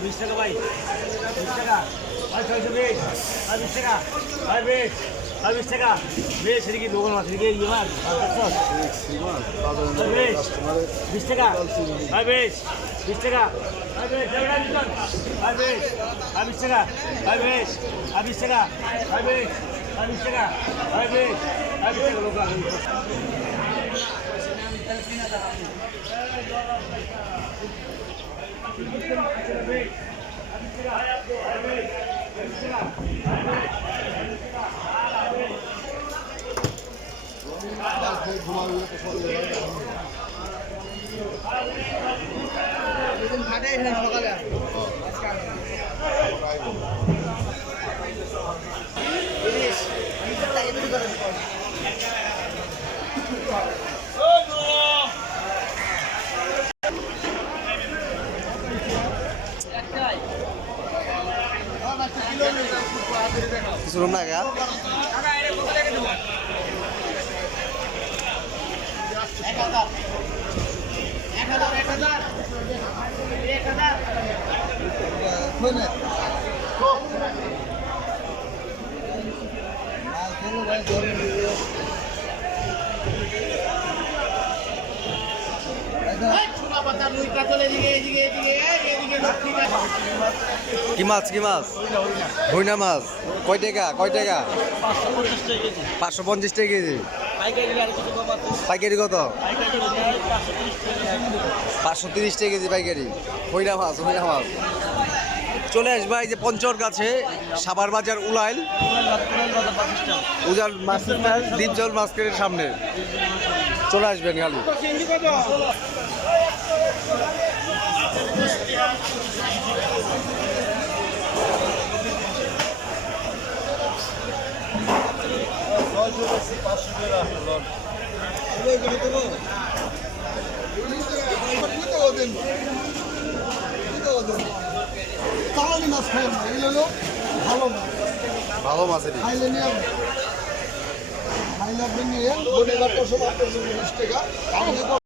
20 টাকা ভাই, 20 টাকা, ভাই 620, ভাই 20 টাকা, ভাই 20, ভাই 20 টাকা, 20 এদিকে দোকান আছে এদিকে ইয়ে মার, 20 টাকা, ভাই 20, 20 টাকা, ভাই 20, ভাই 20, ভাই 20 টাকা, ভাই 20, ভাই 20 টাকা, ভাই 20, ভাই 20 টাকা, ভাই 20, ভাই 20 টাকা লোকাল। কিছু না গা কি মাছ হইনা মাছ কয় টাকা 550 টাকা কেজি পাইকারি কত 530 টাকা কেজি পাইকারি হইনা মাছ চলে আসবা এই যে পঞ্চর কাছে সাভার বাজার উলাইল উজাল মাছ দ্বীপজল মার্কেটের সামনে চলে আসবেন খালি। ভালো মাছ